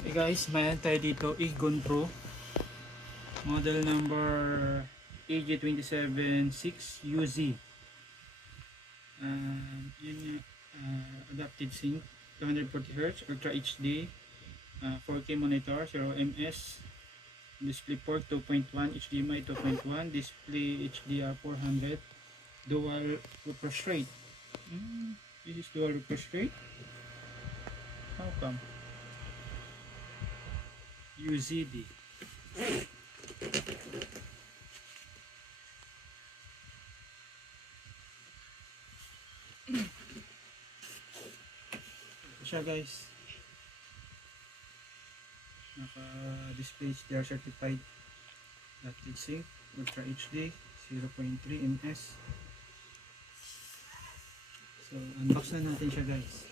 Hey guys, mayroon tayo dito Egon Pro model number AJ276UZ. Yun yung adaptive sync 240Hz Ultra HD, 4K monitor 0ms, display port 2.1, HDMI 2.1, display HDR 400, dual refresh rate. This is dual refresh rate. How come? UZD. Ito siya guys. Naka-display HDR certified adaptive sync Ultra HD 0.3 ms. So unbox na natin siya guys.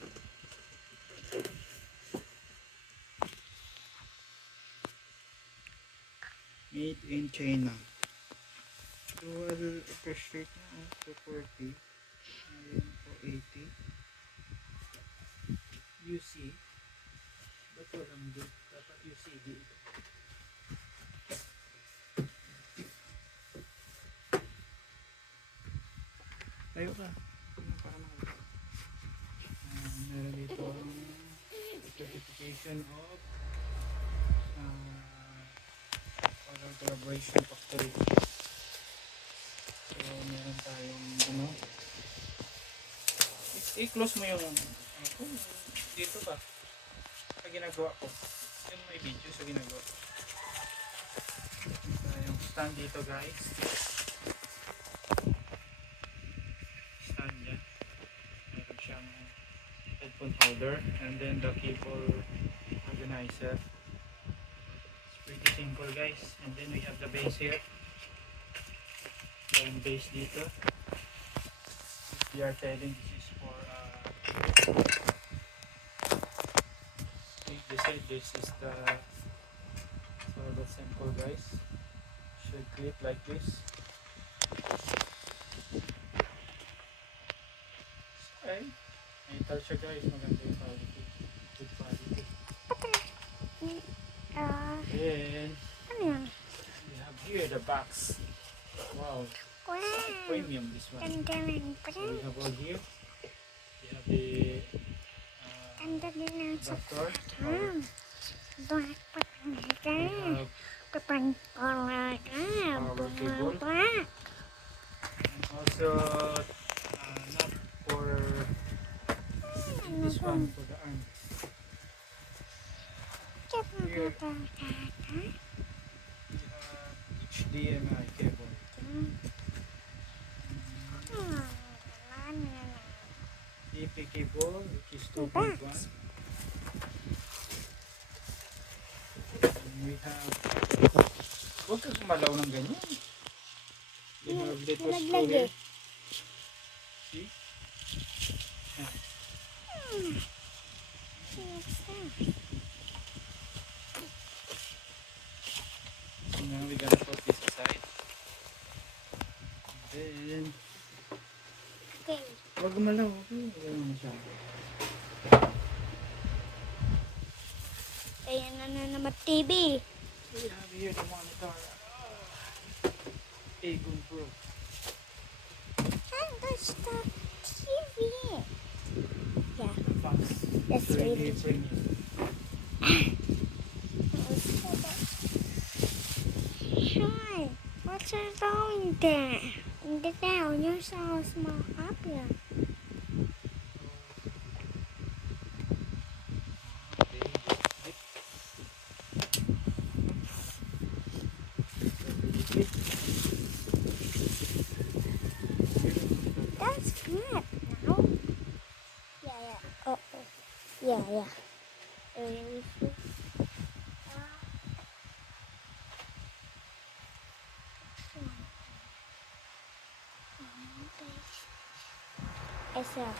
Made in China. Dual refresh rate na 240. Ayun, 480. UC. Ba't walang D? Dapat UCD ito. Tayo ka. Para makita. Meron dito ang certification of color calibration factory. So meron tayong ano, i-close mo yung dito ba sa ginagawa ko yung may video sa ginagawa ko. Yung stand dito guys, stand yan, meron siyang headphone holder and then the cable organizer. Pretty simple guys. And then we have the base here. So yung base dito, they are telling this is for they said this is the, so that's simple guys. Should clip like this. Okay, metal siya guys, maganda yung quality, good quality. Then we have here the box. Wow, so premium this one. So we have all here. We have the adapter. We have power cable. And also not for this one, for the arm. Here we have HDMI cable. EP cable which is 2.1. And we have, huwag ka kumalaw ng ganyan. We have little screw here. See? Yeah. So now we're gonna put this aside. And then, huwag gumalaw. Huwag gumalaw masyado. Ayan na naman TV. We have here the monitor. Egon Pro. And that's the TV. Yeah, Box. that's really premium. Hi, what's wrong there? The down, you're so small up here. That's good now. Yeah. Oh. Yeah. SF.